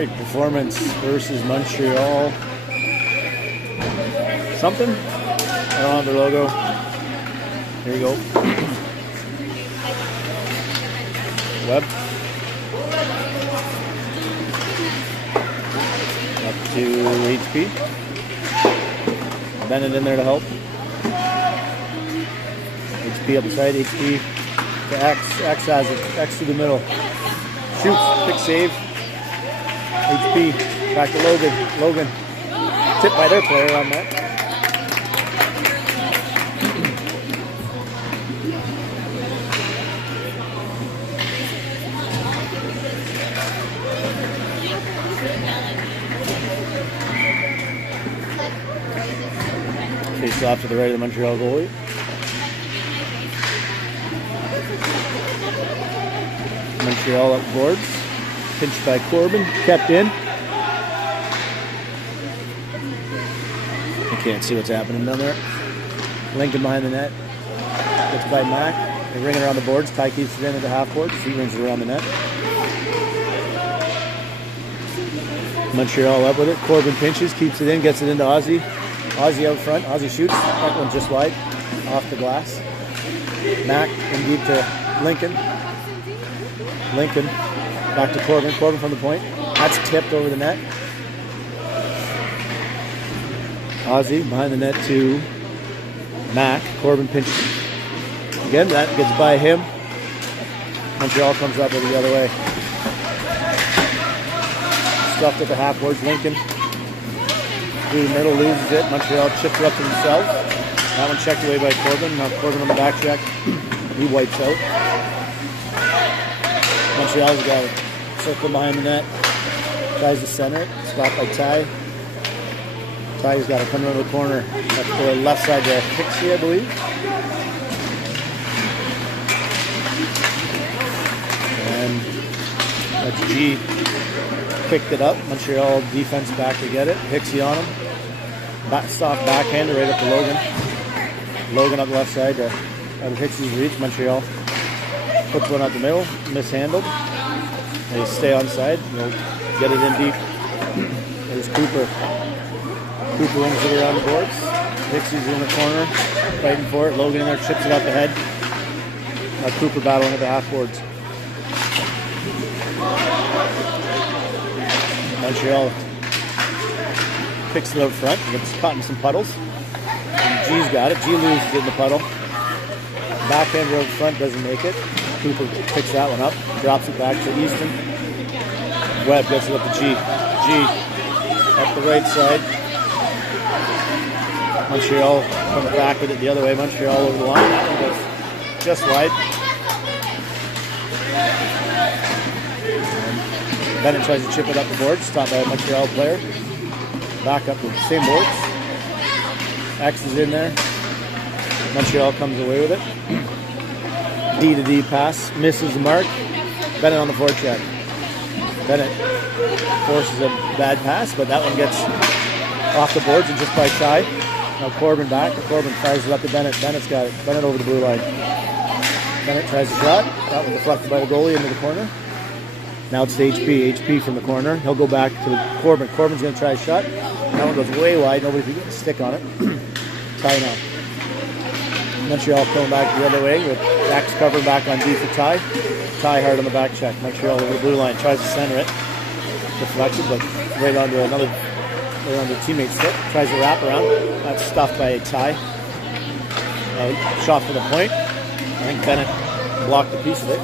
Alright, Performance versus Montreal. Something? I don't have the logo. Here you go. Web. Up to HP. Bennett in there to help. HP up the side, HP to X. X has it. X to the middle. Shoots. Quick save. HP. Back to Logan. Logan. Tipped by their player on that. Face off to the right of the Montreal goalie. Montreal up boards. Pinched by Corbin. Kept in. I can't see what's happening down there. Lincoln behind the net. Gets by Mac. They ring it around the boards. Ty keeps it in at the half boards. He rings it around the net. Montreal up with it. Corbin pinches. Keeps it in. Gets it into Ozzy. Ozzy out front. Ozzy shoots. That one just wide. Off the glass. Mac in deep to Lincoln. Lincoln. Back to Corbin. Corbin from the point. That's tipped over the net. Ozzy behind the net to Mac. Corbin pinches. Again, that gets by him. Montreal comes up with it the other way. Stuffed at the half boards. Lincoln. Through the middle, loses it. Montreal chips it up to himself. That one checked away by Corbin. Now Corbin on the back check. He wipes out. Montreal's got it. Circle behind the net. Tries to center it. Stopped by Ty. Ty's got to come around the corner. That's the left side to Pixie, I believe. And that's G. Picked it up. Montreal defense back to get it. Pixie on him. Soft backhander right up to Logan. Logan up the left side out of Pixie's reach. Montreal puts one out the middle. Mishandled. They stay on side. They'll get it in deep. There's Cooper. Cooper rings it around the boards. Pixie's in the corner. Fighting for it. Logan in there. Chips it out the head. Cooper battling at the half boards. Montreal picks it out front, gets caught in some puddles. And G's got it. G loses it in the puddle. Backhander out front doesn't make it. Cooper picks that one up, drops it back to Easton. Webb gets it up to G. G up the right side. Montreal comes back with it the other way. Montreal over the line. That one goes just wide. Bennett tries to chip it up the board, stopped by a Montreal player. Back up to the same boards. X is in there. Montreal comes away with it. D to D pass, misses the mark. Bennett on the forecheck. Bennett forces a bad pass, but that one gets off the boards and just by Ty. Now Corbin back. Corbin fires it up to Bennett. Bennett's got it. Bennett over the blue line. Bennett tries a shot. That one deflected by the goalie into the corner. Now it's to HP. HP from the corner. He'll go back to Corbin. Corbin's going to try a shot. That one goes way wide. Nobody can get a stick on it. Ty now. Montreal coming back the other way with X covering back on D for Ty. Ty hard on the back check. Montreal over the blue line. Tries to center it. Deflected, but right onto another, right onto a teammate's stick. Tries to wrap around. That's stuffed by Ty. Shot for the point. I think Bennett blocked a piece of it.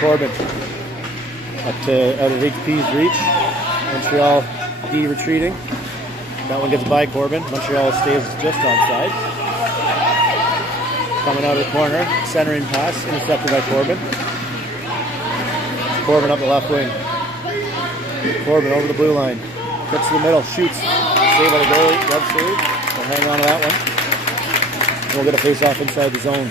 Corbin up to out of HP's reach. Montreal D retreating. That one gets by Corbin. Montreal stays just onside. Coming out of the corner, centering pass, intercepted by Corbin. Corbin up the left wing. Corbin over the blue line. Gets to the middle, shoots. Save by the goalie, glove save. We'll hang on to that one. We'll get a face off inside the zone.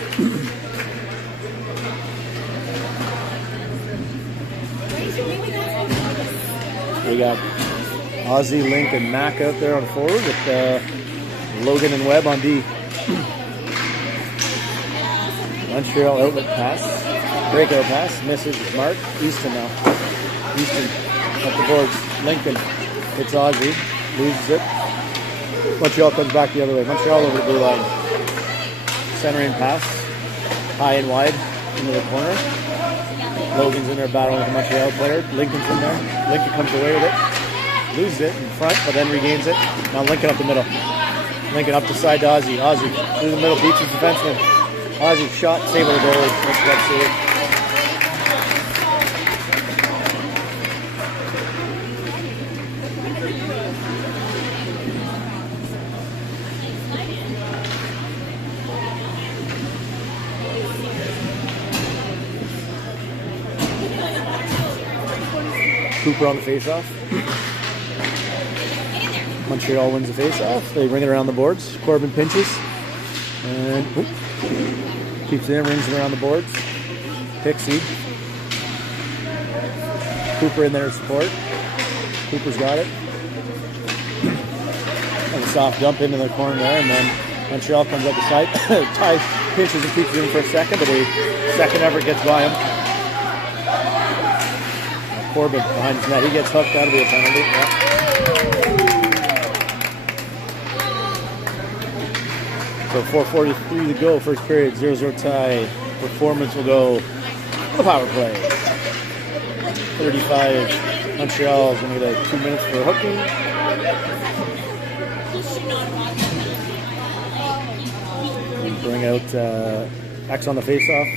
We got Ozzy, Link, and Mac out there on forward with Logan and Webb on D. Montreal outlet pass. Breakout pass. Misses with Mark. Easton now. Easton up the boards. Lincoln hits Ozzy, loses it. Montreal comes back the other way. Montreal over the blue line. Centering pass, high and wide into the corner. Logan's in there battling with the Montreal player. Lincoln's in there. Lincoln comes away with it. Loses it in front, but then regains it. Now Lincoln up the middle. Lincoln up the side to Ozzy. Ozzy through the middle, beats his defenseman. Ozzy shot, save with the goalie. Nice glove save. Cooper on the face-off. Montreal wins the face-off. They ring it around the boards. Corbin pinches. And keeps it in, rings it around the boards. Pixie. Cooper in there to support. Cooper's got it. And a soft dump into the corner there, and then Montreal comes up the side. Ty pinches and keeps it in for a second, but a second effort gets by him. Corbin behind his net. He gets hooked. That'll be a penalty. Yeah. So 4:43 to go. First period. 0-0 tie. Performance will go on the power play. 35. Montreal is going to get 2 minutes for hooking. And bring out X on the face-off.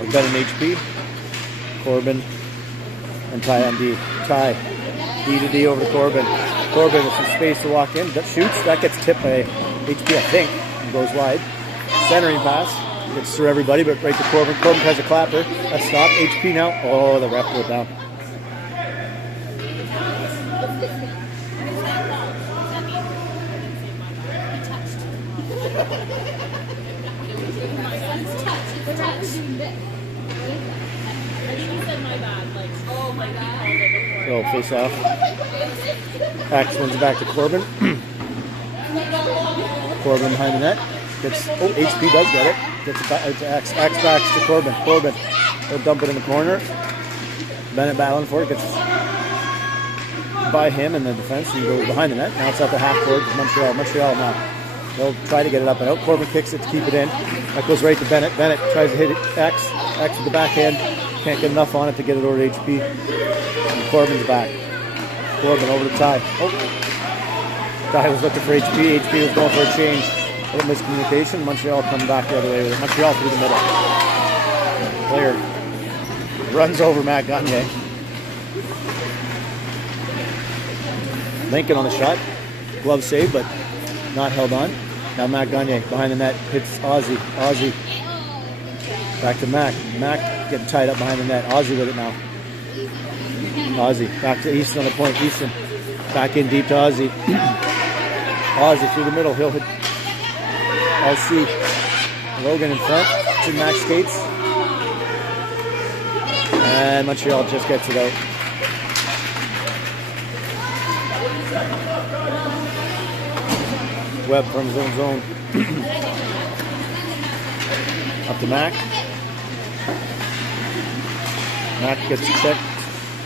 Or Ben and HP. Corbin. And Ty on D. Ty. D to D over to Corbin. Corbin with some space to walk in. That shoots. That gets tipped by HP, I think. And goes wide. Centering pass. Gets through everybody, but right to Corbin. Corbin has a clapper. That's stopped. HP now. Oh, the ref pulled down. So face off. Axe wins it back to Corbin. Corbin behind the net. Gets, HP does get it. Gets it back to Axe. Axe backs to Corbin. Corbin. He'll dump it in the corner. Bennett battling for it. Gets by him in the defense. He goes behind the net. Now it's up the half court. Montreal. Montreal now. They'll try to get it up and out. Corbin kicks it to keep it in. That goes right to Bennett. Bennett tries to hit it. Axe. Axe with the backhand. Can't get enough on it to get it over to HP. And Corbin's back. Corbin over to Ty. Ty was looking for HP. HP was going for a change. A little miscommunication. Montreal come back the other way with it. Montreal through the middle. Player runs over Matt Gagne. Lincoln on the shot. Glove save, but not held on. Now Matt Gagne behind the net hits Ozzy. Ozzy back to Mac. Mac getting tied up behind the net. Ozzy with it now. Ozzy back to Easton on the point. Easton back in deep to Ozzy. Ozzy through the middle. He'll hit LC. Logan in front to Mac skates. And Montreal just gets it out. Webb from zone. Up to Mac. Mac gets checked.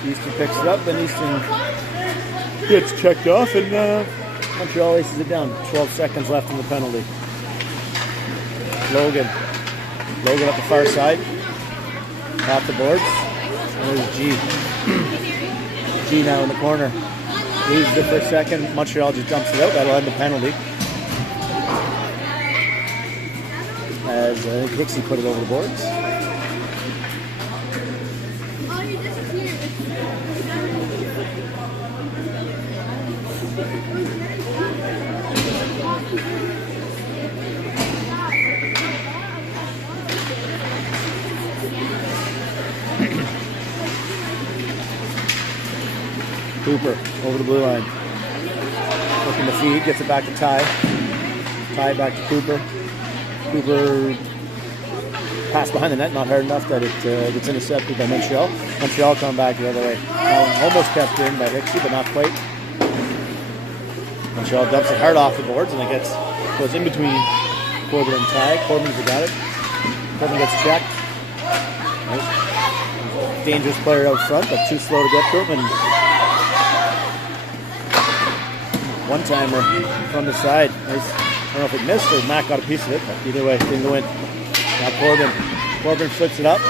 Easton picks it up, then Easton gets checked off, and Montreal aces it down. 12 seconds left in the penalty. Logan up the far side. Off the boards. And there's G. G now in the corner. Loses it for a second. Montreal just dumps it out. That'll end the penalty. As I think Hixie put it over the boards. Cooper over the blue line. Looking to feed, gets it back to Ty. Ty back to Cooper. Cooper passed behind the net, not hard enough that it gets intercepted by Montreal. Montreal coming back the other way. Almost kept in by Hixie, but not quite. Montreal dumps it hard off the boards, and it goes in between Corbin and Ty. Corbin's got it. Corbin gets checked. Right. dangerous player out front, but too slow to get to him. And one-timer from the side. Nice. I don't know if it missed or Mac got a piece of it, but either way, didn't go in. Now Corbin flips it up. I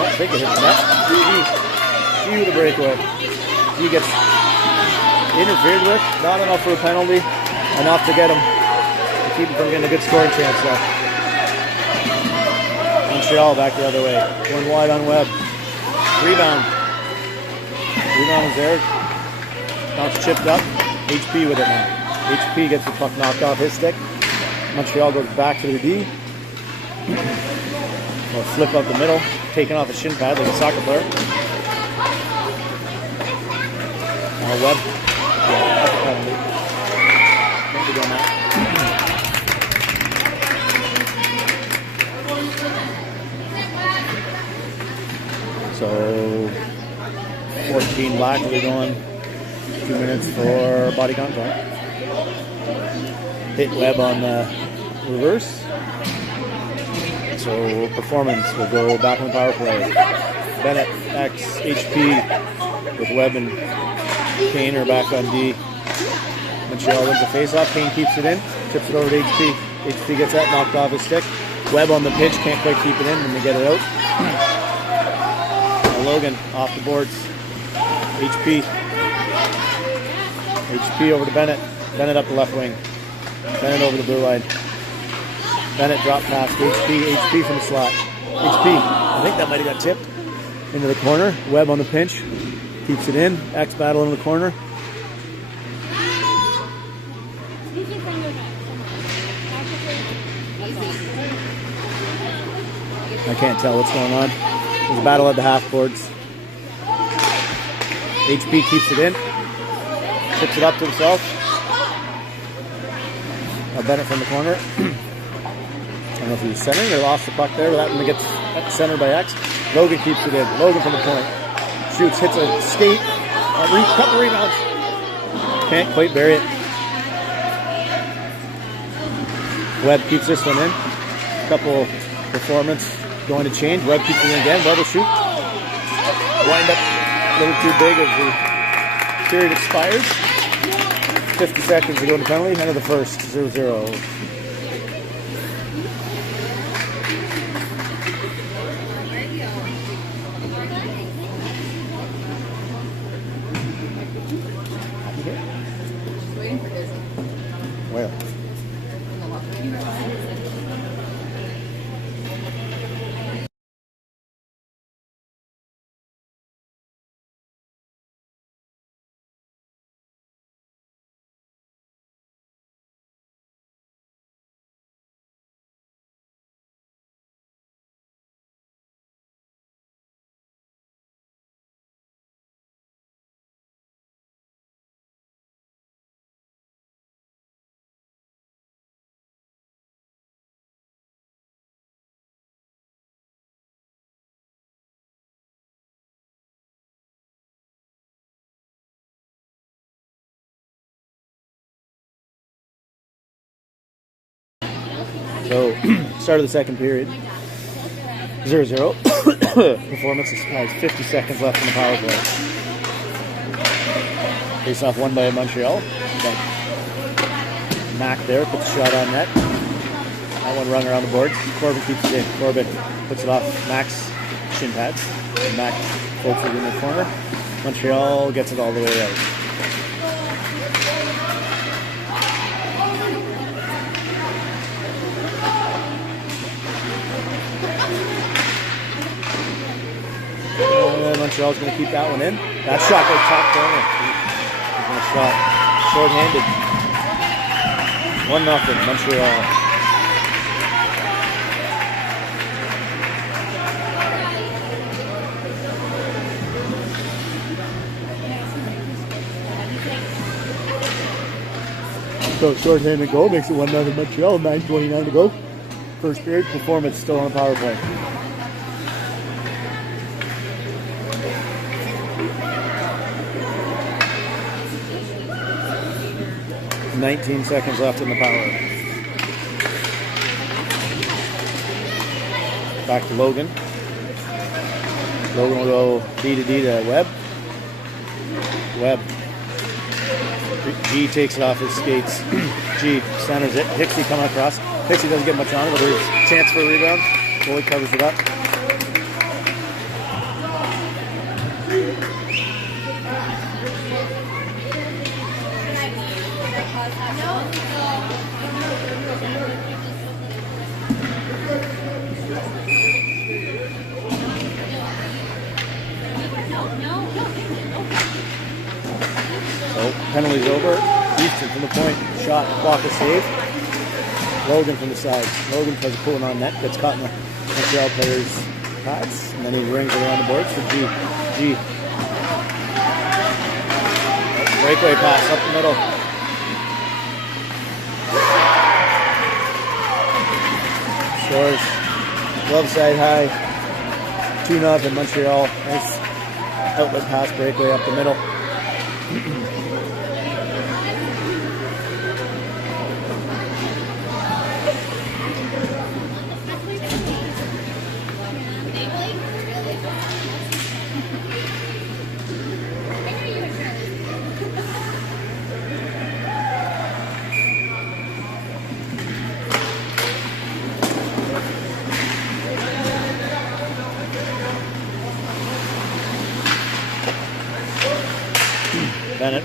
don't think it hit the net. He with a breakaway. He gets interfered with. Not enough for a penalty. Enough to get him. To keep him from getting a good scoring chance though. Montreal back the other way. Going wide on Webb. Rebound. Rebound is there. Now it's chipped up. HP with it now. HP gets the puck knocked off his stick. Montreal goes back to the D. Or flip up the middle. Taking off a shin pad like a soccer player. Now Webb. Yeah, that's a penalty. Don't be doing that. So 14 Blackley going. 2 minutes for body contact. Hit Webb on the reverse. So performance will go back on the power play. Bennett X HP with Webb and Kane are back on D. Montreal wins the face-off. Kane keeps it in, tips it over to HP. HP gets that knocked off his stick. Webb on the pitch, can't quite keep it in, and they get it out. Logan off the boards. HP over to Bennett. Bennett up the left wing. Bennett over the blue line. Bennett drop pass to HP from the slot. HP, I think that might have got tipped into the corner. Webb on the pinch. Keeps it in. X battle in the corner. I can't tell what's going on. There's a battle at the half boards. HP keeps it in. Tips it up to himself. Now Bennett from the corner. I don't know if he was centering or lost the puck there, but that one gets centered by X. Logan keeps it in. Logan from the point. Shoots, hits a skate. Couple rebounds. Can't quite bury it. Webb keeps this one in. Couple performance going to change. Webb keeps it in again. Webb will shoot. Wind up a little too big as the period expires. 50 seconds to go to penalty. End of the first. 0-0. Where? So, start of the second period. 0-0. Performance has 50 seconds left in the power play. Face off won by Montreal. But Mac there puts a shot on net. That one rung around the boards. Corbin keeps it in. Corbin puts it off Mac's shin pads. And Mac folds it in the corner. Montreal gets it all the way out. Montreal's going to keep that one in. That shot goes top corner. He's going to shot short-handed. 1-0 Montreal. So short-handed goal makes it 1-0 Montreal. 9:29 to go. First period performance still on the power play. 19 seconds left in the power. Back to Logan. Logan will go D to D to Webb. Webb. G takes it off his skates. G centers it. Hixie coming across. Hixie doesn't get much on it, but there's a chance for a rebound. Goalie covers it up. Penalty's over. Easton from the point. Shot. Block a save. Logan from the side. Logan tries to pull it on net. Gets caught in the Montreal player's pads. And then he rings it around the boards for G. G. Breakaway pass up the middle. Scores. Glove side high. 2-0 Montreal. Nice outlet pass breakaway up the middle. Bennett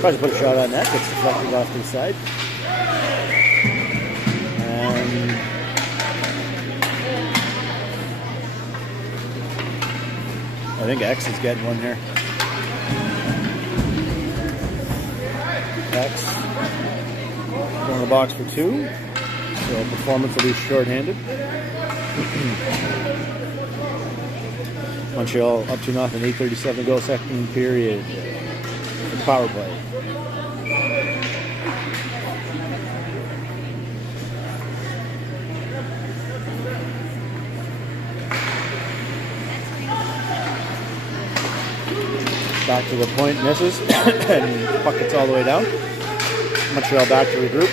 tries to put a shot on that, gets deflected off to the side. And I think X is getting one here. X going in the box for 2. So performance will be short-handed. Montreal up 2-0, 8:37 to go, second period. Power play. Back to the point, misses, and puck gets all the way down. Montreal back to regroup.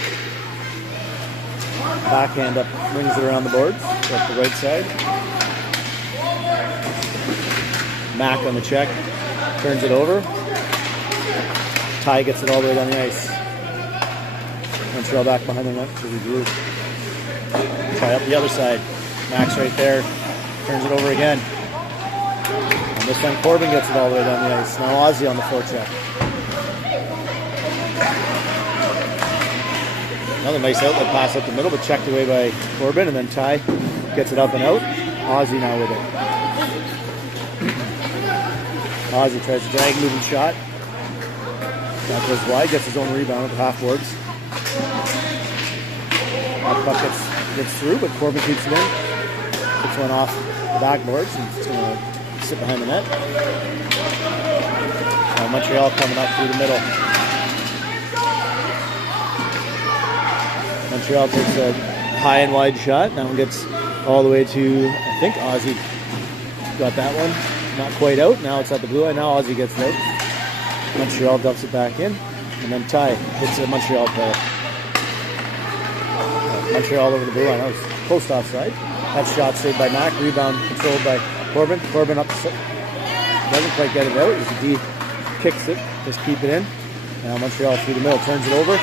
Backhand up, brings it around the boards, up the right side. Mack on the check, turns it over. Ty gets it all the way down the ice. Montreal back behind the net to regroup. Ty up the other side. Max right there. Turns it over again. And this time Corbin gets it all the way down the ice. Now Ozzy on the forecheck. Another nice outlet pass up the middle, but checked away by Corbin. And then Ty gets it up and out. Ozzy now with it. Ozzy tries to drag, moving shot. That goes wide, gets his own rebound at the half boards. That puck gets through, but Corbin keeps it in. Gets one off the backboards and it's going to sit behind the net. Montreal coming up through the middle. Montreal takes a high and wide shot. That one gets all the way to, I think Ozzy got that one. Not quite out. Now it's at the blue line. Now Ozzy gets it out. Montreal dumps it back in, and then Ty hits a Montreal player. Montreal over the blue line. That was post offside. That shot saved by Mack. Rebound controlled by Corbin. Corbin up the doesn't quite get it out as the D kicks it. Just keep it in. Now Montreal through the middle turns it over.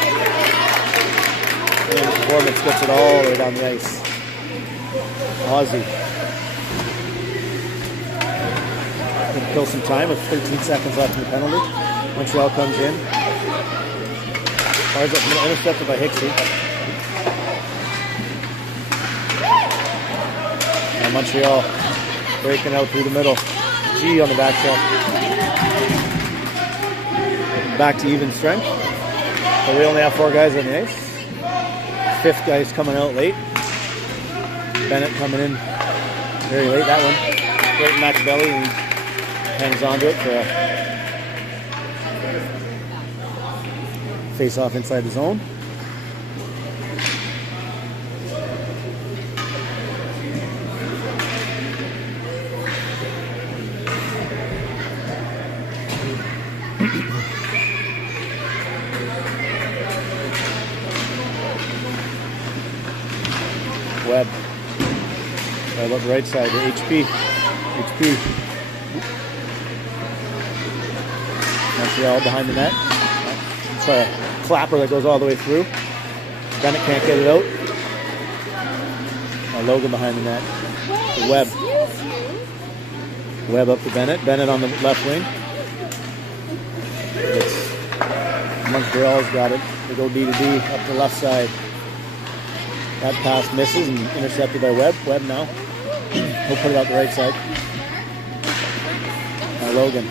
And the performance gets it all the way down the ice. Ozzy. Going to kill some time with 13 seconds left in the penalty. Montreal comes in. Cards up middle, intercepted by Hixie. And Montreal breaking out through the middle. G on the back check. Back to even strength. So we only have 4 guys on the ice. 5th guy's coming out late. Bennett coming in very late. That one. Right in Matt's belly and hangs onto it for a face off inside the zone. Webb. Look right side to HP. HP. Montreal behind the net. It's a clapper that goes all the way through. Bennett can't get it out. Logan behind the net. The Webb. Webb up to Bennett. Bennett on the left wing. Montreal's got it. They go D to D up the left side. That pass misses and intercepted by Webb. Webb now. He'll put it out the right side. Now Logan.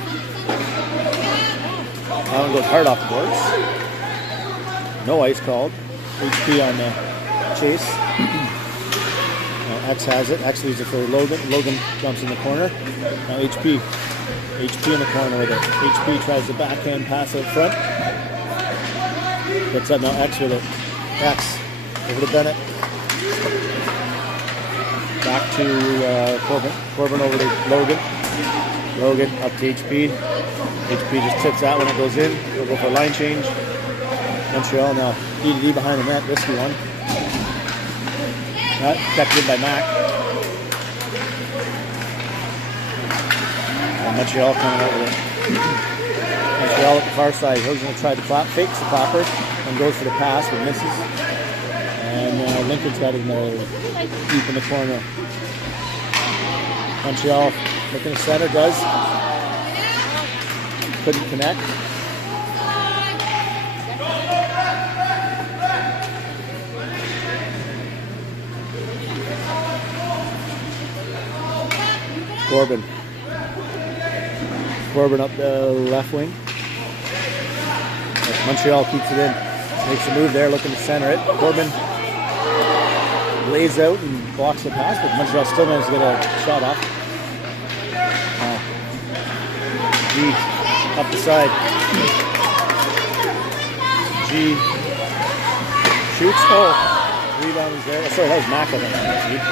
That one goes hard off the boards. No ice called. HP on the chase. Now X has it. X leaves it for Logan. Logan jumps in the corner. Now HP. HP in the corner with it. HP tries the backhand pass out front. Gets up now X with it. X over to Bennett. Back to Corbin. Corbin over to Logan. Logan up to HP. HP just tips that when it goes in. They'll go for a line change. Montreal now D to D behind the net. Risky one. That kept in by Mac. And Montreal coming out with it. Montreal at the far side. He's going to try to clap. Fakes the clapper and goes for the pass but misses. And Lincoln's got it in there deep in the corner. Montreal looking at center. Does. Couldn't connect. Corbin. Corbin up the left wing. Montreal keeps it in. Makes a move there, looking to center it. Corbin lays out and blocks the pass, but Montreal still managed to get a shot off. G up the side. G shoots. Oh, rebound is there. Sorry, that was Mac, I think.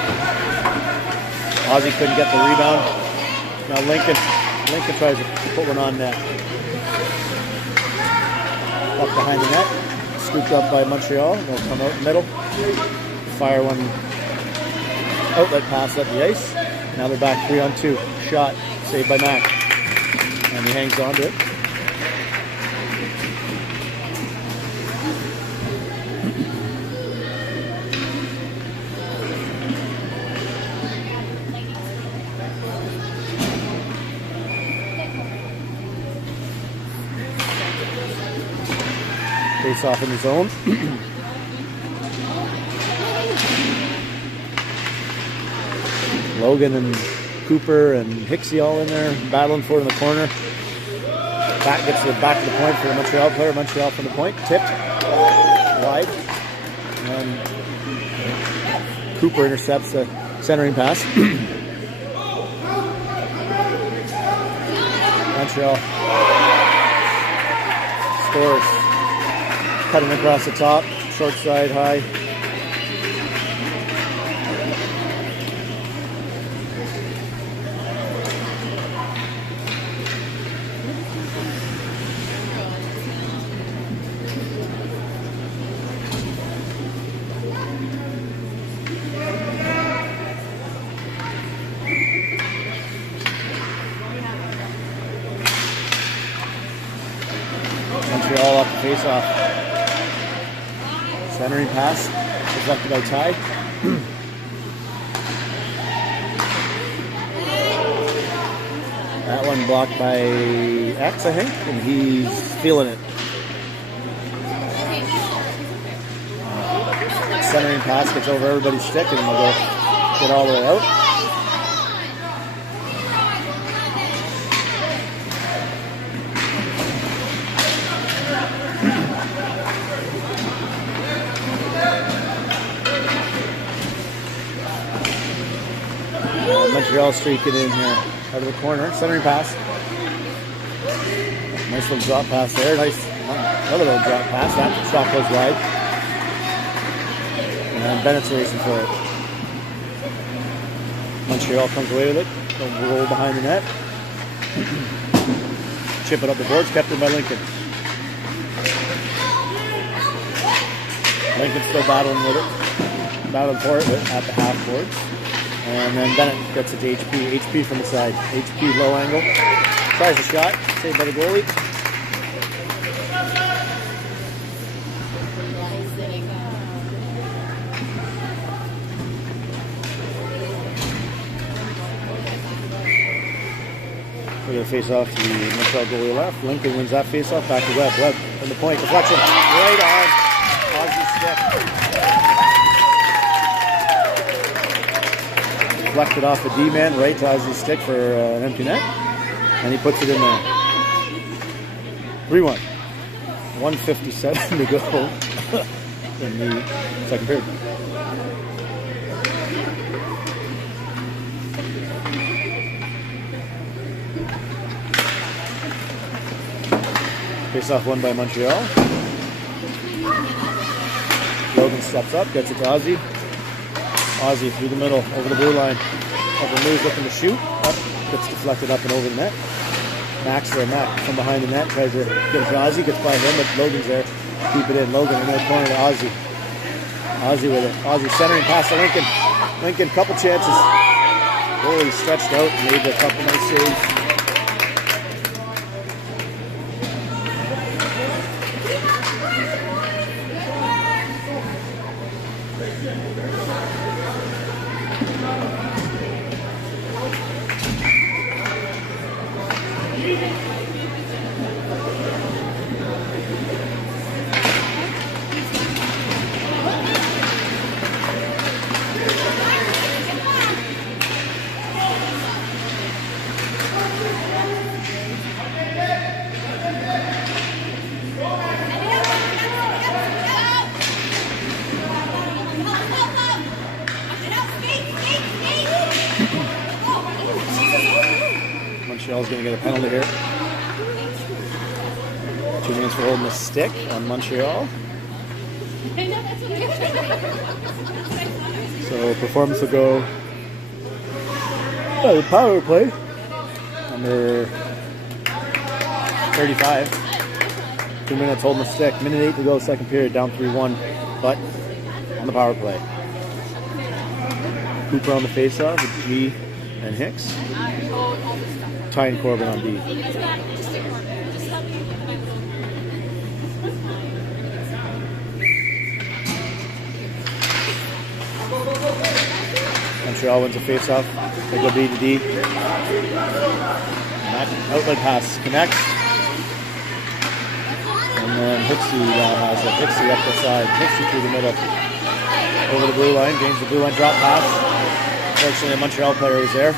Ozzy couldn't get the rebound. Now Lincoln tries to put one on net. Up behind the net. Scooped up by Montreal. They'll come out in the middle. Fire one outlet pass up the ice. Now they're back 3-on-2. Shot saved by Mac. And he hangs on to it. Face off in the zone. Logan and Cooper and Hicksey all in there battling for it in the corner. Back gets to the back of the point for the Montreal player. Montreal from the point. Tipped. Wide. And Cooper intercepts the centering pass. Montreal scores. Cutting across the top. Short side high. Montreal off the face-off. Centering pass. Deflected by Ty. That one blocked by X, I think, and he's feeling it. Centering pass gets over everybody's stick, and we'll go get all the way out. Montreal streaking in here out of the corner. Centering pass. Nice little drop pass there. Nice. Another little drop pass. That shot goes wide. And Bennett's racing for it. Montreal comes away with it. They'll roll behind the net. Chip it up the boards. Kept in by Lincoln. Lincoln's still battling with it. Battling for it at the half boards. And then Bennett gets it to HP. HP from the side. HP low angle. Tries a shot. Saved by the goalie. We're going to face off the Montreal goalie left. Lincoln wins that face off. Back to Webb. Webb from the point. Deflection. Right on. Ozzy's stick. Deflected off the D-man. Right to Ozzy's stick for an empty net. And he puts it in there. 3-1. 1:57 to go in the second period. Face-off won by Montreal. Logan steps up, gets it to Ozzy. Ozzy through the middle, over the blue line. Over moves, looking to shoot. Up, gets deflected up and over the net. Max there, Mac from behind the net, tries to get it to Ozzy, gets by him, but Logan's there. Keep it in. Logan in the corner to Ozzy. Ozzy with it. Ozzy centering past to Lincoln. Lincoln, couple chances. Goalie stretched out and made a couple nice saves. Montreal's going to get a penalty here. 2 minutes for holding the stick on Montreal. So performance will go the power play. Number 35. 2 minutes holding the stick. Minute 8 to go, second period, down 3-1. But on the power play. Cooper on the faceoff with G and Hicks. Ty and Corbin on D. Montreal wins a faceoff. They go B to D. Outlet pass connects. And then Hixie has it. Hixie up the side. Hixie through the middle. Over the blue line. Gains the blue line drop pass. Fortunately, a Montreal player is there.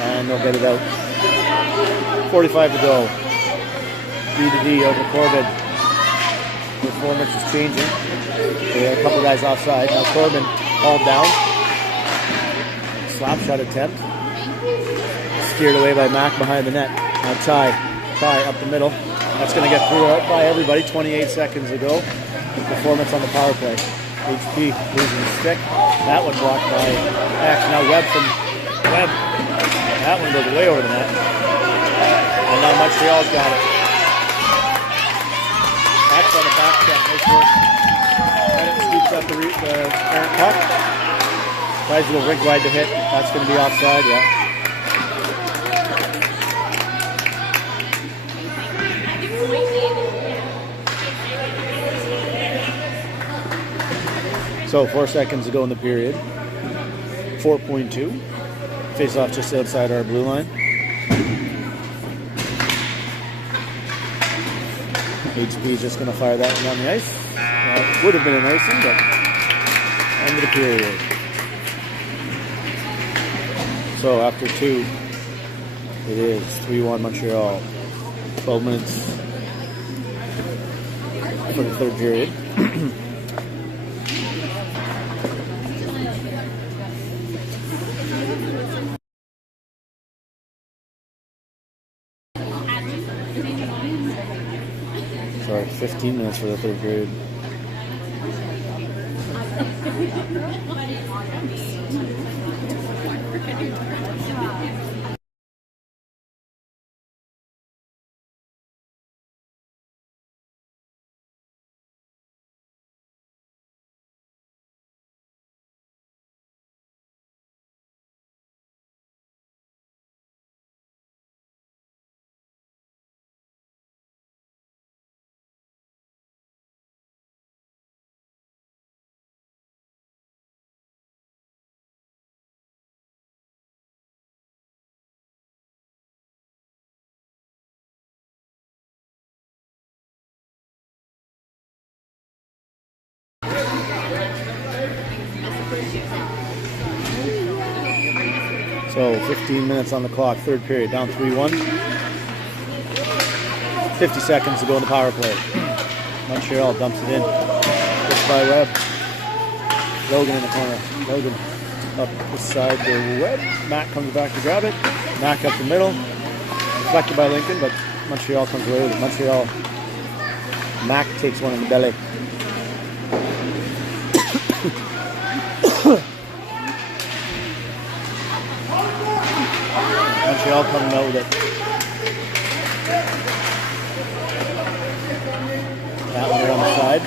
And they'll get it out. 45 to go. B to D over Corbin. Performance is changing. They had a couple guys offside. Now Corbin hauled down. Slap shot attempt. Steered away by Mac behind the net. Now Ty up the middle. That's going to get through by everybody. 28 seconds to go. Performance on the power play. HP losing the stick. That one blocked by X. Now Webb from Webb. That one goes way over the net. And now Montreal's got it. X on the back check. Nice work. Bennett scoops up the errant puck. Tries to go rig wide to hit. That's going to be offside, yeah. So 4 seconds to go in the period. 4.2. Face off just outside our blue line. HP is just going to fire that one on the ice. Would have been an icing, but end of the period. So after 2, it is 3-1 Montreal. 12 minutes for the third period. Sorry, 15 minutes for the third period. So 15 minutes on the clock, third period, down 3-1. 50 seconds to go in the power play. Montreal dumps it in. Gets by Webb. Logan in the corner. Logan up the side to Webb. Mac comes back to grab it. Mac up the middle. Deflected by Lincoln, but Montreal comes away with it. Montreal. Mac takes one in the belly. Montreal coming out with it. That one on the side.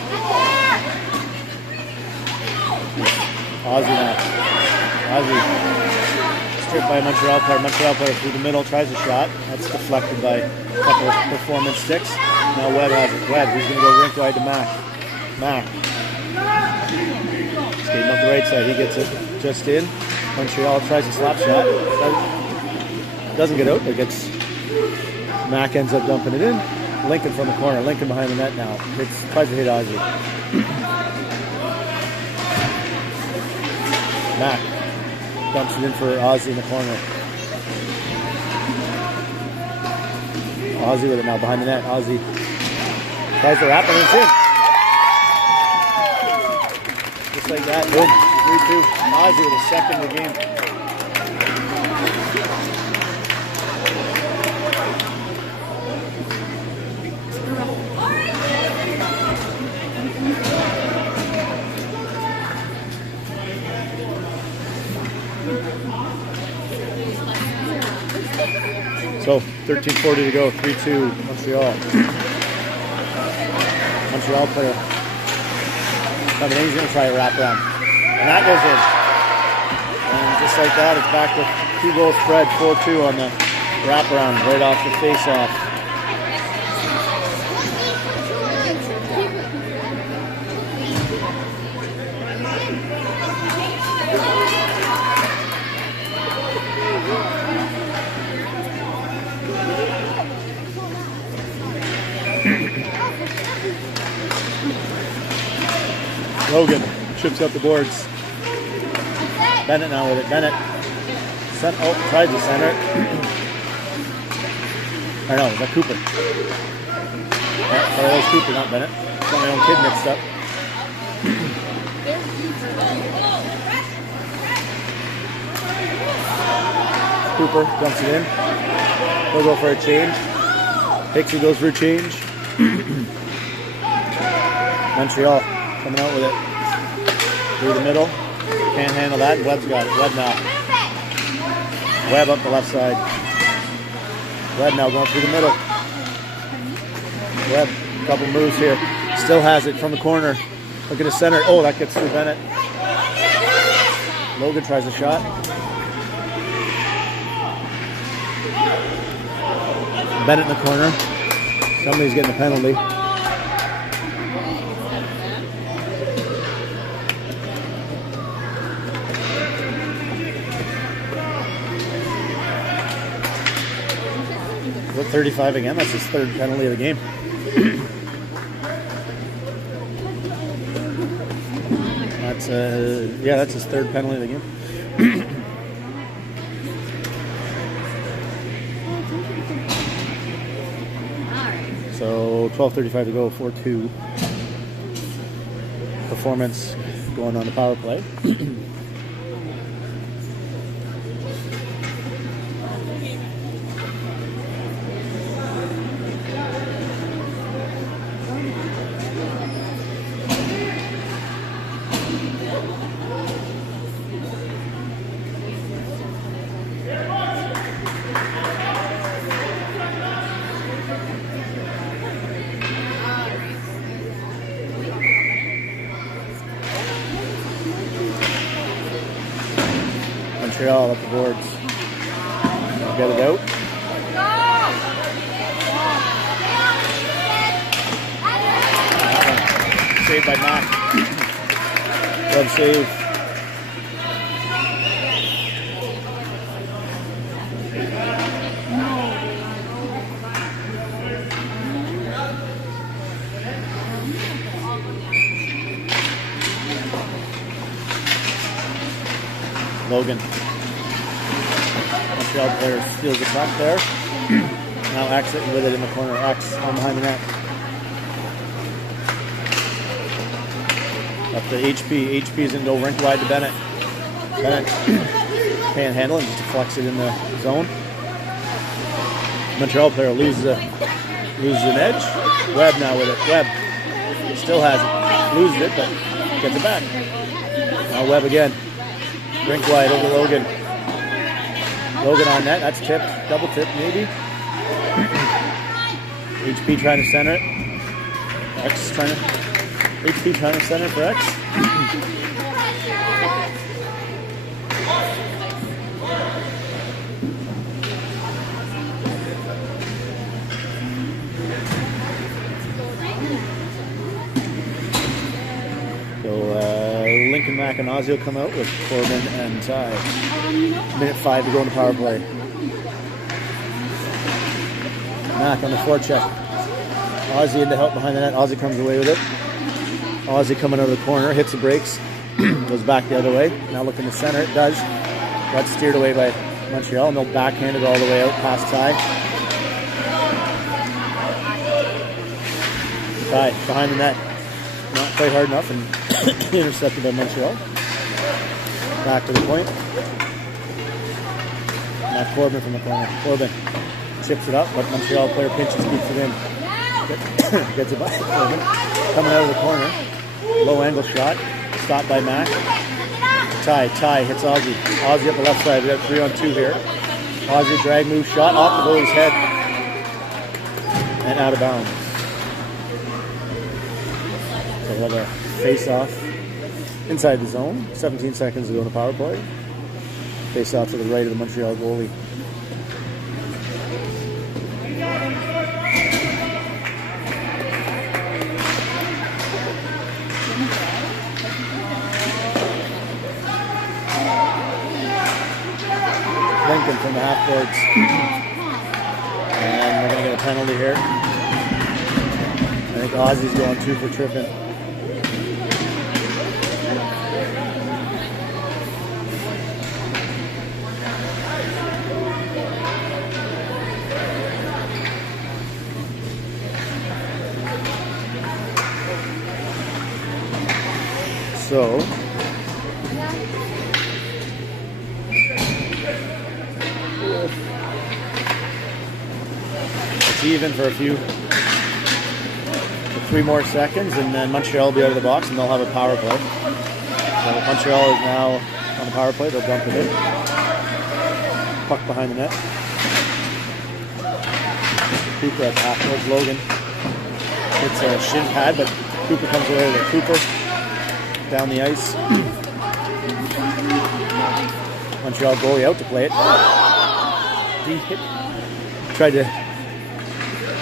Ozzy now. Ozzy stripped by a Montreal player. Montreal player through the middle, tries a shot. That's deflected by a couple of performance sticks. Now Webb has it. Webb, he's going to go rink wide to Mac. Mac. Skating up the right side. He gets it just in. Montreal tries a slap shot. Doesn't get out. It gets Mac ends up dumping it in. Lincoln from the corner. Lincoln behind the net now. Tries to hit Ozzy. Mac dumps it in for Ozzy in the corner. Ozzy with it now behind the net. Ozzy tries to wrap it and it's in. Just like that. Boom. 3-2. Ozzy with a second of the game. So 13:40 to go, 3-2 Montreal. Montreal player coming in, he's going to try a wraparound. And that goes in. And just like that, it's back with 2-goal spread, 4-2 on the wraparound, right off the face-off. Logan chips up the boards. Bennett now with it. Bennett tried to center it. Or no, is that Cooper? That was Cooper, not Bennett. Got my own kid mixed up. Cooper dumps it in. He'll go for a change. Pixie goes for a change. Montreal coming out with it. Through the middle. Can't handle that. Webb's got it. Webb now. Webb up the left side. Webb now going through the middle. Webb, a couple moves here. Still has it from the corner. Look at the center. Oh, that gets through Bennett. Logan tries a shot. Bennett in the corner. Somebody's getting a penalty. Is it 35 again? That's his third penalty of the game. That's his third penalty of the game. So 12:35 to go, 4-2. Performance going on the power play. Montreal up the boards. Get it out. Saved by Mac. Glove save. Logan. Montreal player steals the puck there. Now X with it in the corner. X on behind the net. Up to HP. HP's in goal, rink wide to Bennett. Bennett can't handle it, just deflects it in the zone. Montreal player loses an edge. Webb now with it. Webb still has it. Loses it, but gets it back. Now Webb again. Rink wide over Logan. Logan on net. That's tipped. Double tip maybe. HP trying to center it. HP trying to center for X. Lincoln Mack and Ozzy will come out with Corbin and Ty. Minute 5 to go in the power play. Mack on the forecheck. Ozzy in to help behind the net. Ozzy comes away with it. Ozzy coming out of the corner, hits the brakes, goes back the other way. Now looking to center, it does. Got steered away by Montreal, and they'll backhand it all the way out past Ty. Ty behind the net. Not quite hard enough and intercepted by Montreal. Back to the point. Now Corbin from the corner. Corbin chips it up, but Montreal player pinches, keeps it in. Gets it by Corbin. Coming out of the corner. Low angle shot. Stopped by Mack. Ty hits Ozzy. Ozzy up the left side. We got 3-on-2 here. Ozzy drag move shot off the goalie's head. And out of bounds. So we'll have a face-off inside the zone. 17 seconds to go in the power play. Face-off to the right of the Montreal goalie. Lincoln from the half boards. And we're going to get a penalty here. I think Ozzy's going 2 for tripping. So it's even for 3 more seconds, and then Montreal will be out of the box, and they'll have a power play. So Montreal is now on the power play. They'll dump it in. Puck behind the net. Cooper at half towards Logan. It's a shin pad, but Cooper comes away with it. Cooper down the ice. Montreal goalie out to play it. He tried to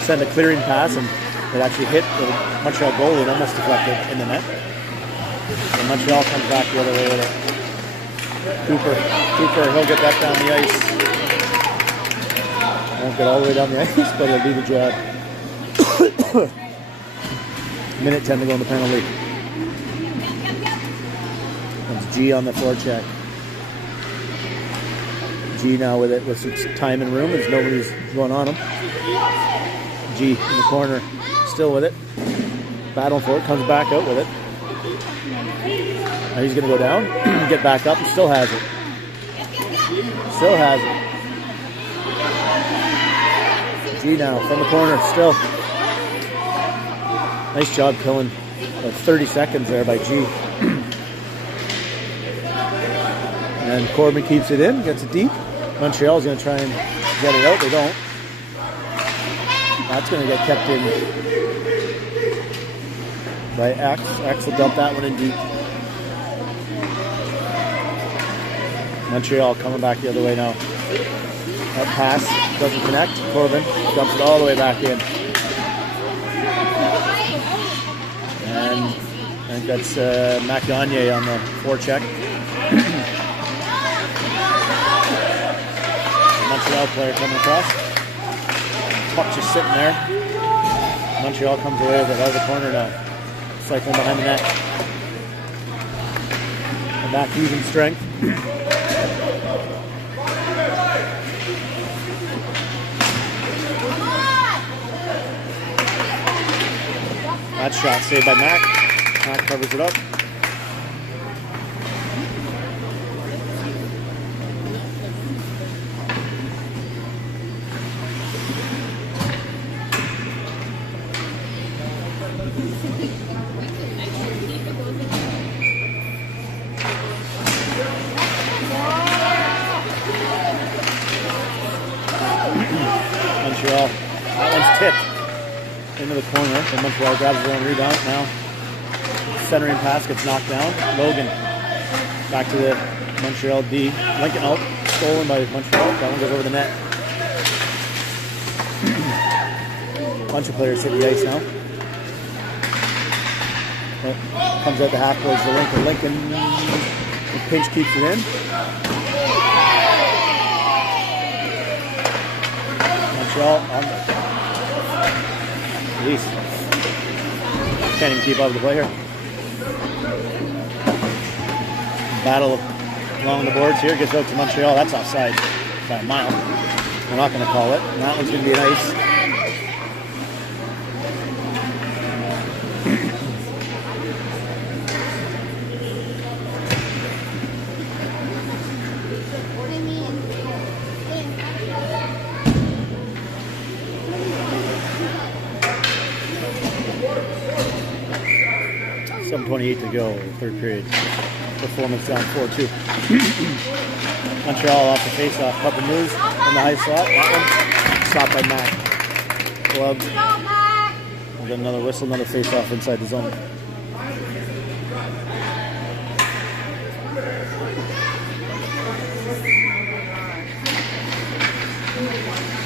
send a clearing pass, and it actually hit the Montreal goalie and almost deflected in the net. And Montreal comes back the other way with it. Cooper, he'll get that down the ice. Won't get all the way down the ice, but he'll do the job. Minute 10 to go in the penalty. Comes G on the forecheck. G now with it with some time and room as nobody's going on him. G in the corner, still with it. Battling for it, comes back out with it. Now he's going to go down, get back up, and still has it. Still has it. G now from the corner, still. Nice job killing like 30 seconds there by G. And Corbin keeps it in, gets it deep. Montreal's going to try and get it out. They don't. That's going to get kept in by X. X will dump that one in deep. Montreal coming back the other way now. That pass doesn't connect. Corbin dumps it all the way back in. And I think that's McGagne on the forecheck. Montreal player coming across. Puck just sitting there. Montreal comes away with it out of the corner now. Cycling behind the net. And back using strength. That shot saved by Mac. Mac covers it up. Montreal. That one's tipped into the corner. And Montreal grabs their own rebound. Now centering pass gets knocked down. Logan back to the Montreal D. Lincoln out. Stolen by Montreal. That one goes over the net. Bunch of players hit the ice now. Comes out the half towards the Lincoln. Lincoln, the pinch keeps it in. Montreal on the... Jeez. Can't even keep up with the play here. Battle along the boards here. Gets out to Montreal. That's offside by a mile. We're not going to call it. And that one's going to be an ice. .7:28 to go, third period. Performance down 4-2. Montreal off the face-off. Couple moves on the high slot. That one stopped by Mac. Glove. We'll get another whistle, another face-off inside the zone.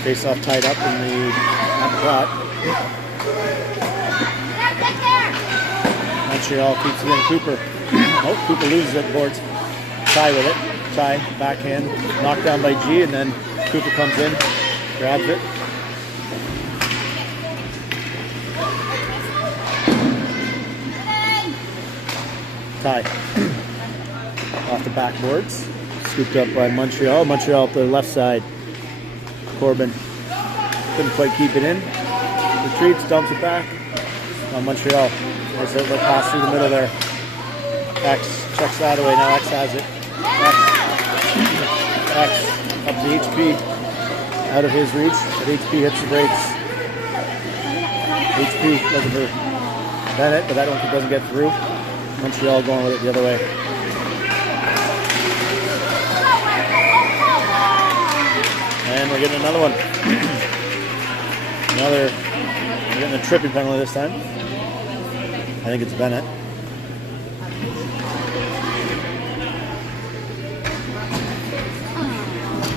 Face-off tied up in the plot. Montreal keeps it in. Cooper. Oh, Cooper loses it. Boards. Tie with it. Tie. Backhand. Knocked down by G, and then Cooper comes in. Grabs it. Tie. Off the backboards. Scooped up by Montreal. Montreal up the left side. Corbin couldn't quite keep it in. Retreats, dumps it back. On Montreal. Nice outlet pass through the middle there. X checks that away. Now X has it. X up to HP. Out of his reach. But HP hits the brakes. HP looking for Bennett, but that one doesn't get through. Montreal going with it the other way. And we're getting another one. We're getting a tripping penalty this time. I think it's Bennett.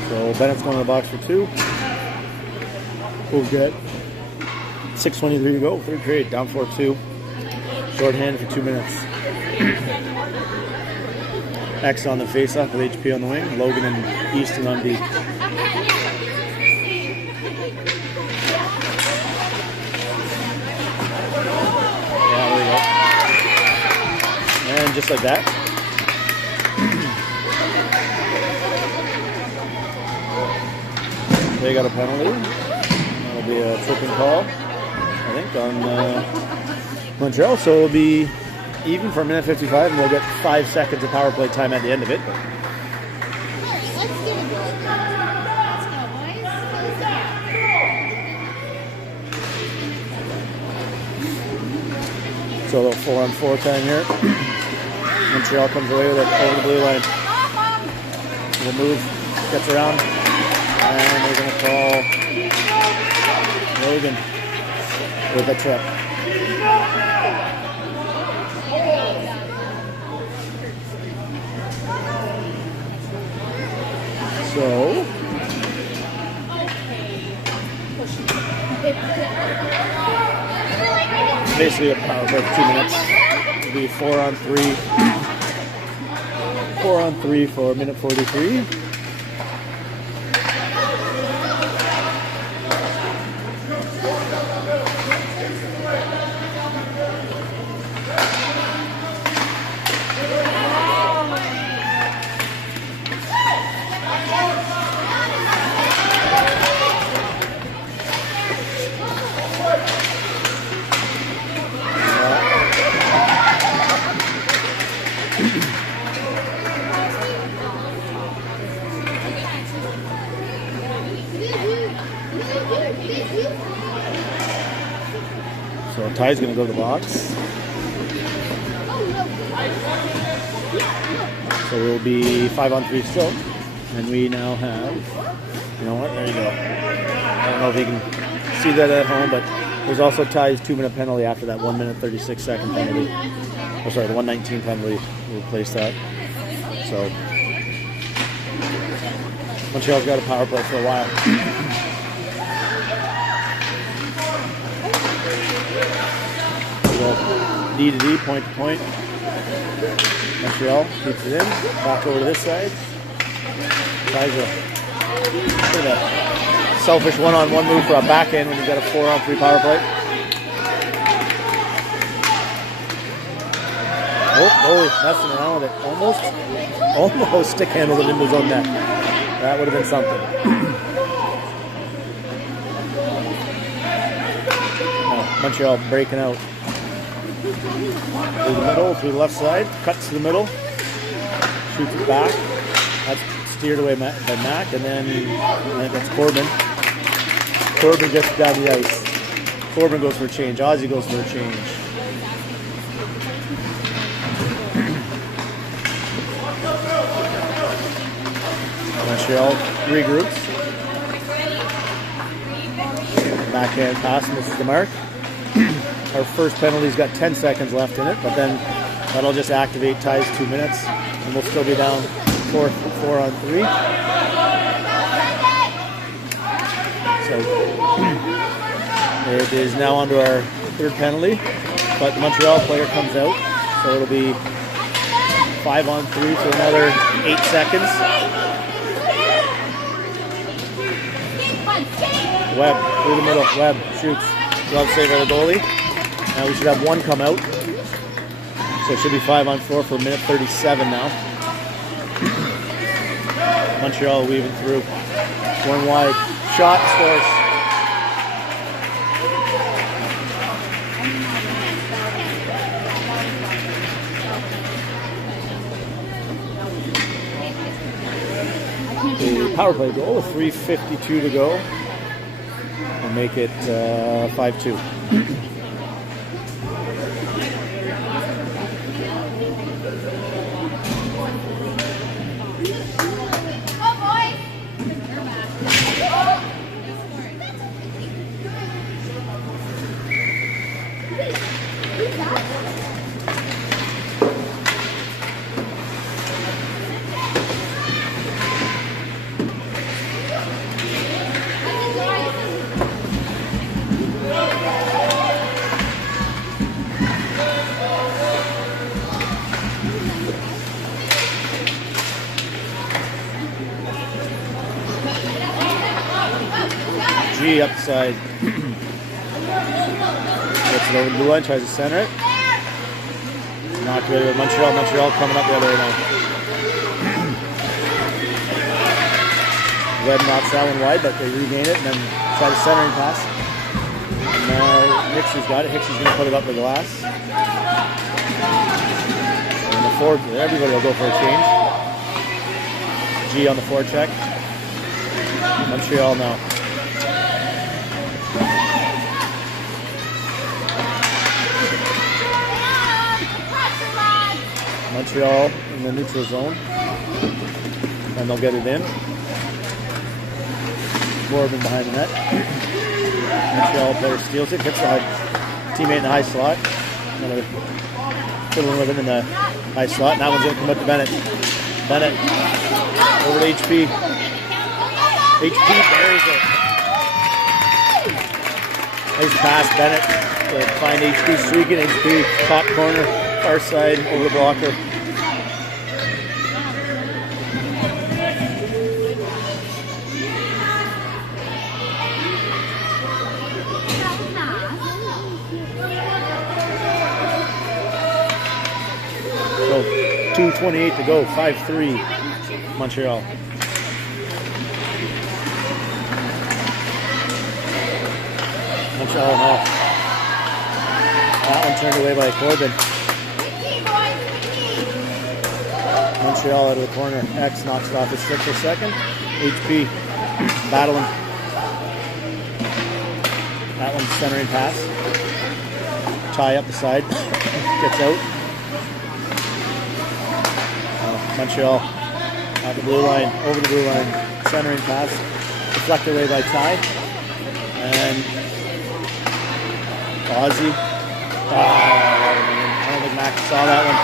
So Bennett's going to the box for two. We'll get 6:23 to go. Third period, down 4-2. Shorthanded for 2 minutes. X on the faceoff with HP on the wing. Logan and Easton on D. And just like that. They got a penalty. That'll be a tripping call, I think, on Montreal. So it'll be even for a minute 55, and we'll get 5 seconds of power play time at the end of it. So a little 4-on-4 time here. Montreal comes away with it over the blue line. We'll move, gets around, and we're going to call Logan with a trip. So basically a power play for 2 minutes. It'll be 4-on-3. 4-on-3 for a minute 43. So Ty's going to go to the box. So we'll be 5-on-3 still. And we now have, you know what, there you go. I don't know if you can see that at home, but there's also Ty's 2-minute penalty after that 1 minute 36-second penalty. Oh, sorry, the 1:19 penalty will replace that. So Montreal's got a power play for a while. D to D, point to point. Montreal keeps it in. Back over to this side. Tries a sort of selfish one-on-one move for a backhand when you've got a 4-on-3 power play. Oh, goalie messing around with it. Almost stick handled it into his own net. That would have been something. No, Montreal breaking out. Through the middle, through the left side, cuts to the middle, shoots it back. That's steered away by Mac, and then that's Corbin. Corbin gets down the ice. Corbin goes for a change. Ozzy goes for a change. Montreal regroups. Backhand pass misses the mark. Our first penalty's got 10 seconds left in it, but then that'll just activate Ty's 2 minutes, and we'll still be down 4-on-3. So it is now onto our third penalty, but the Montreal player comes out, so it'll be 5-on-3 for another 8 seconds. Webb through the middle. Webb shoots. Glove save by the goalie. Now we should have one come out. So it should be 5-on-4 for a minute 37 now. Montreal weaving through. One wide. Shot scores. The power play goal with 3:52 to go. We'll make it 5-2. G up the side. Gets it over the blue line, tries to center it. Knocked away with Montreal. Montreal coming up the other way now. Webb knocks that one wide, but they regain it and then try the centering pass. And now Hicksey's got it. Hicksey's going to put it up the glass. And the forward, everybody will go for a change. G on the forecheck. Montreal now. Montreal in the neutral zone, and they'll get it in. Corbin behind the net. Montreal player steals it, gets the teammate in the high slot. Another fiddling with him in the high slot, and that one's going to come up to Bennett. Bennett over to HP. HP buries it. Nice pass, Bennett to find HP streaking. HP top corner, far side over the blocker. So 2:28 to go, 5-3 Montreal. Montreal off. That one turned away by Corbin. Montreal out of the corner. X knocks it off his stick for a second. HP battling. That one's centering pass. Tie up the side. Gets out. Montreal at the blue line, over the blue line, centering pass, deflected away by Ty. And Ozzy. I don't think Max saw that one.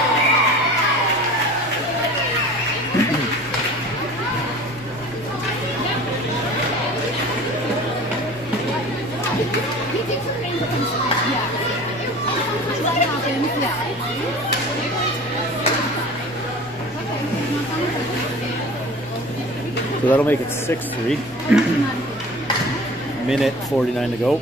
So that'll make it 6-3. Minute 49 to go.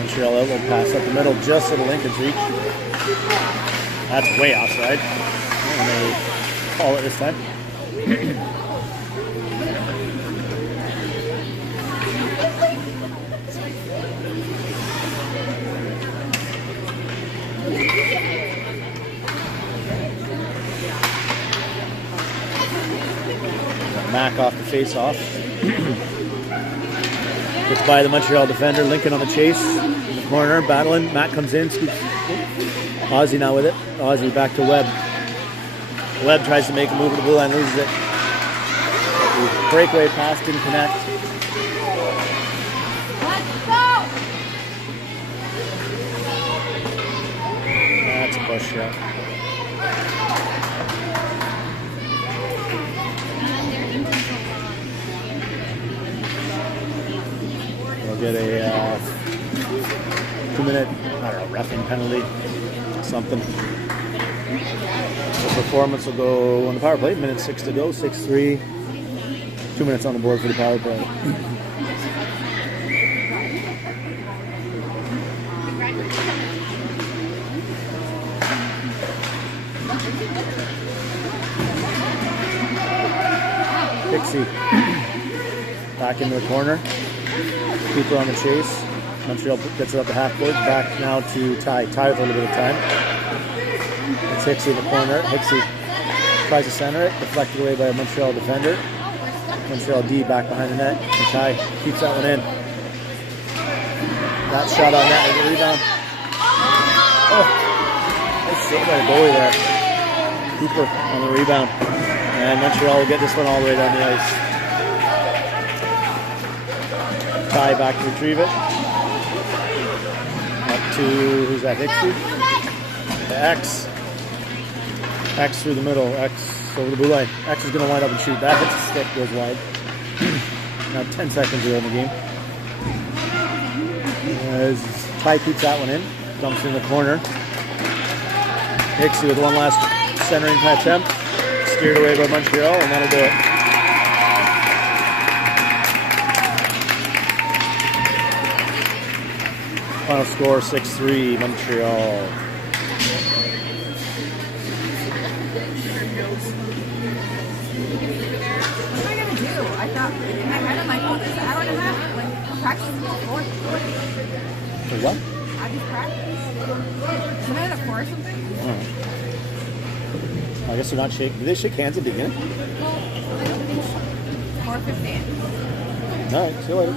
Montreal outlet pass up the middle, just to the Lincoln's reach. That's way offside. And they call it this time. Mac off the face-off. Gets by the Montreal defender. Lincoln on the chase. In the corner, battling. Matt comes in. Ozzy now with it. Ozzy back to Webb. Webb tries to make a move to the blue line, loses it. Breakaway pass didn't connect. Let's go! That's a push shot. We'll get a 2-minute, I don't know, roughing penalty, something. The performance will go on the power play. Minute 6 to go, 6-3. 2 minutes on the board for the power play. Pixie back into the corner. People on the chase. Montreal gets it up the half board. Back now to Ty. Ty with a little bit of time. It's Hicksey in the corner. Hicksey tries to center it. Deflected away by a Montreal defender. Montreal D back behind the net. And Ty keeps that one in. That shot on net with a rebound. Oh, nice save by the goalie there. Cooper on the rebound. And Montreal will get this one all the way down the ice. Ty back to retrieve it. Up to, who's that, Hicksey? The X. X through the middle. X over the blue line. X is going to wind up and shoot. That hits the stick, goes wide. Now 10 seconds to go in the game. As Ty keeps that one in. Dumps in the corner. Hicksey with one last centering attempt. Steered away by Montreal, and that'll do it. Final score 6-3 Montreal. What am I gonna do? I thought in my head I'm like, oh, this is an hour and a half. Like practice before. For what? I just practice. Isn't it at 4 or something? I guess they're not shaking. Do they shake hands at the beginning? Well, I don't think so. 4:15. All right, see you later.